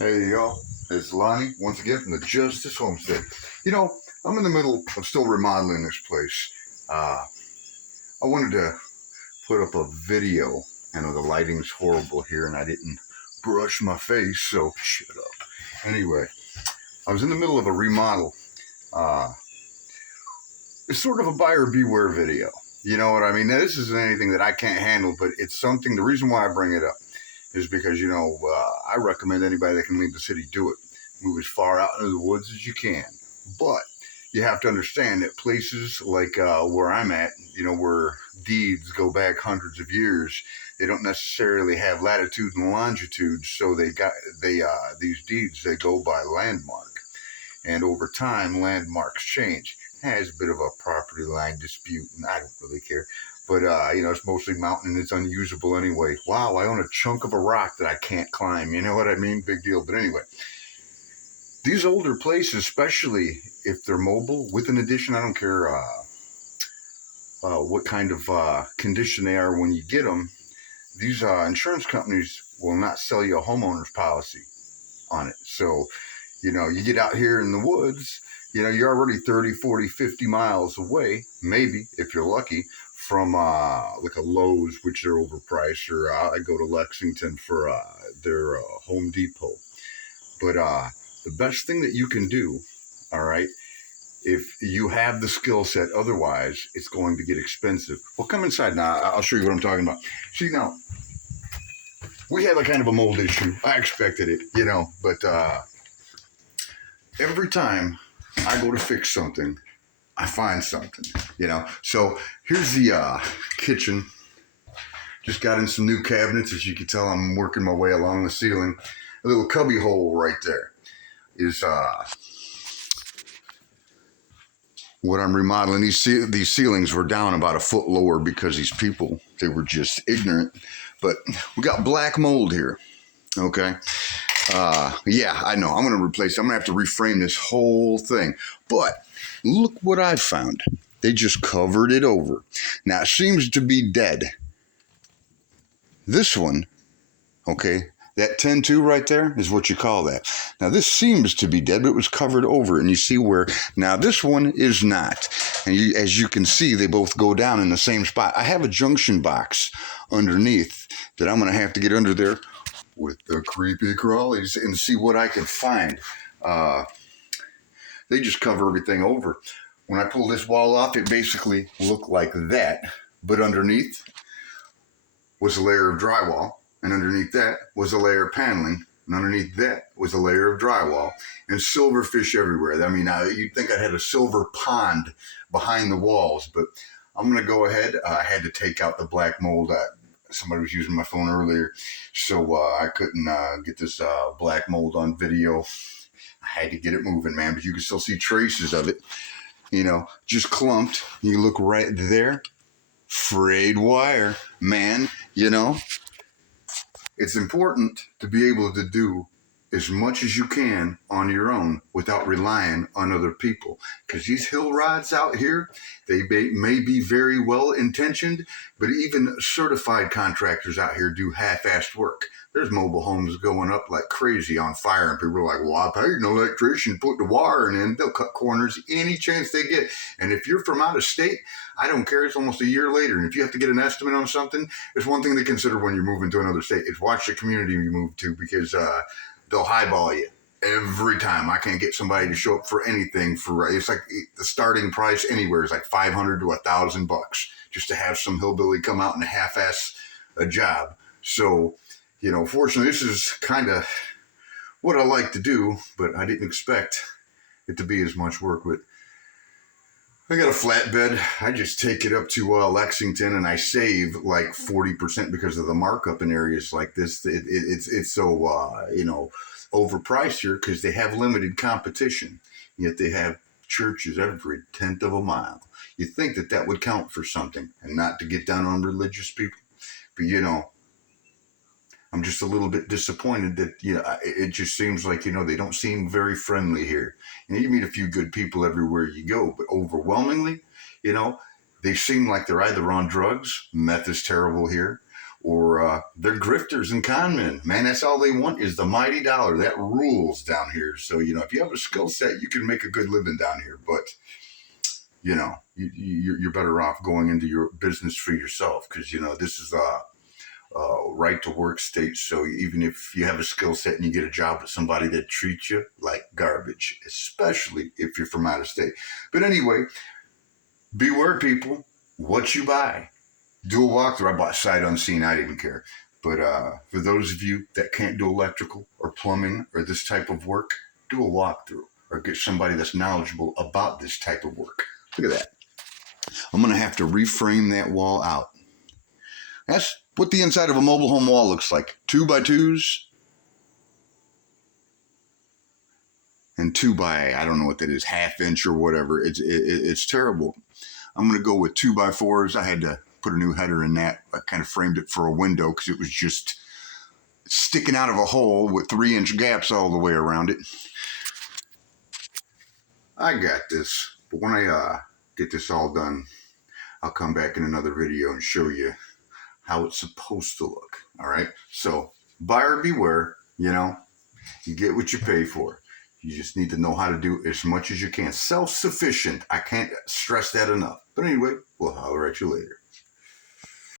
Hey y'all, it's Lonnie once again from the Justice Homestead. You know, I'm in the middle of still remodeling this place. I wanted to put up a video. I know the lighting's horrible here and I didn't brush my face, so shut up. Anyway, I was in the middle of a remodel. Uh, it's sort of a buyer beware video. You know what I mean? Now, this isn't anything that I can't handle, but it's something, the reason why I bring it up is because, I recommend anybody that can leave the city do it. Move as far out into the woods as you can. But you have to understand that places like where I'm at, where deeds go back hundreds of years, they don't necessarily have latitude and longitude. So these deeds, they go by landmark. And over time, landmarks change. It's a bit of a property line dispute, and I don't really care. But, it's mostly mountain and it's unusable anyway. Wow, I own a chunk of a rock that I can't climb. You know what I mean? Big deal. But anyway, these older places, especially if they're mobile, with an addition, I don't care what kind of condition they are when you get them, these insurance companies will not sell you a homeowner's policy on it. So, you get out here in the woods, you're already 30, 40, 50 miles away, maybe, if you're lucky, from like a Lowe's, which are overpriced, or I go to Lexington for their Home Depot. But the best thing that you can do, all right, if you have the skill set, otherwise it's going to get expensive. Well, come inside now. I'll show you what I'm talking about. See, now, we have a kind of a mold issue. I expected it, but every time I go to fix something, I find something, So here's the kitchen. Just got in some new cabinets. As you can tell, I'm working my way along the ceiling. A little cubby hole right there is what I'm remodeling. These ceilings were down about a foot lower because these people, they were just ignorant. But we got black mold here, okay? Yeah, I know. I'm going to replace it. I'm going to have to reframe this whole thing. But look what I found. They just covered it over. Now, it seems to be dead. This one, okay, that 10-2 right there is what you call that. Now, this seems to be dead, but it was covered over. And you see where, now this one is not. And as you can see, they both go down in the same spot. I have a junction box underneath that I'm going to have to get under there with the creepy crawlies and see what I can find. They just cover everything over. When I pull this wall off, it basically looked like that, but underneath was a layer of drywall, and underneath that was a layer of paneling, and underneath that was a layer of drywall, and silverfish everywhere. I mean, you'd think I had a silver pond behind the walls, but I'm going to go ahead. I had to take out the black mold. Somebody was using my phone earlier, so I couldn't get this black mold on video. I had to get it moving, man, but you can still see traces of it, just clumped. You look right there, frayed wire, man, It's important to be able to do as much as you can on your own without relying on other people. Because these hill rods out here, they may be very well intentioned, but even certified contractors out here do half-assed work. There's mobile homes going up like crazy on fire, and people are like, well, I paid an electrician, put the wire in. They'll cut corners any chance they get. And if you're from out of state, I don't care. It's almost a year later. And if you have to get an estimate on something, it's one thing to consider when you're moving to another state. It's watch the community you move to, because they'll highball you every time. I can't get somebody to show up for anything. It's like the starting price anywhere is like $500 to $1,000 just to have some hillbilly come out and half-ass a job. So, fortunately, this is kind of what I like to do, but I didn't expect it to be as much work. But I got a flatbed. I just take it up to Lexington, and I save like 40% because of the markup in areas like this. It's so overpriced here because they have limited competition. Yet they have churches every 10th of a mile. You think that would count for something, and not to get down on religious people, but I'm just a little bit disappointed that, it just seems like, they don't seem very friendly here. You meet a few good people everywhere you go, but overwhelmingly, they seem like they're either on drugs, meth is terrible here, or they're grifters and con men. Man, that's all they want is the mighty dollar. That rules down here. So, if you have a skill set, you can make a good living down here. But, you're better off going into your business for yourself because, this is right to work state. So even if you have a skill set and you get a job with somebody that treats you like garbage, especially if you're from out of state. But anyway, beware, people, what you buy. Do a walkthrough. I bought sight unseen. I didn't care. But for those of you that can't do electrical or plumbing or this type of work, do a walkthrough or get somebody that's knowledgeable about this type of work. Look at that. I'm going to have to reframe that wall out. That's what the inside of a mobile home wall looks like. 2x2s and 2x, I don't know what that is, ½ inch or whatever. It's terrible. I'm going to go with 2x4s. I had to put a new header in that. I kind of framed it for a window because it was just sticking out of a hole with 3-inch gaps all the way around it. I got this. But when I get this all done, I'll come back in another video and show you how it's supposed to look. All right. So buyer beware, you get what you pay for. You just need to know how to do as much as you can. Self-sufficient. I can't stress that enough. But anyway, we'll holler at you later.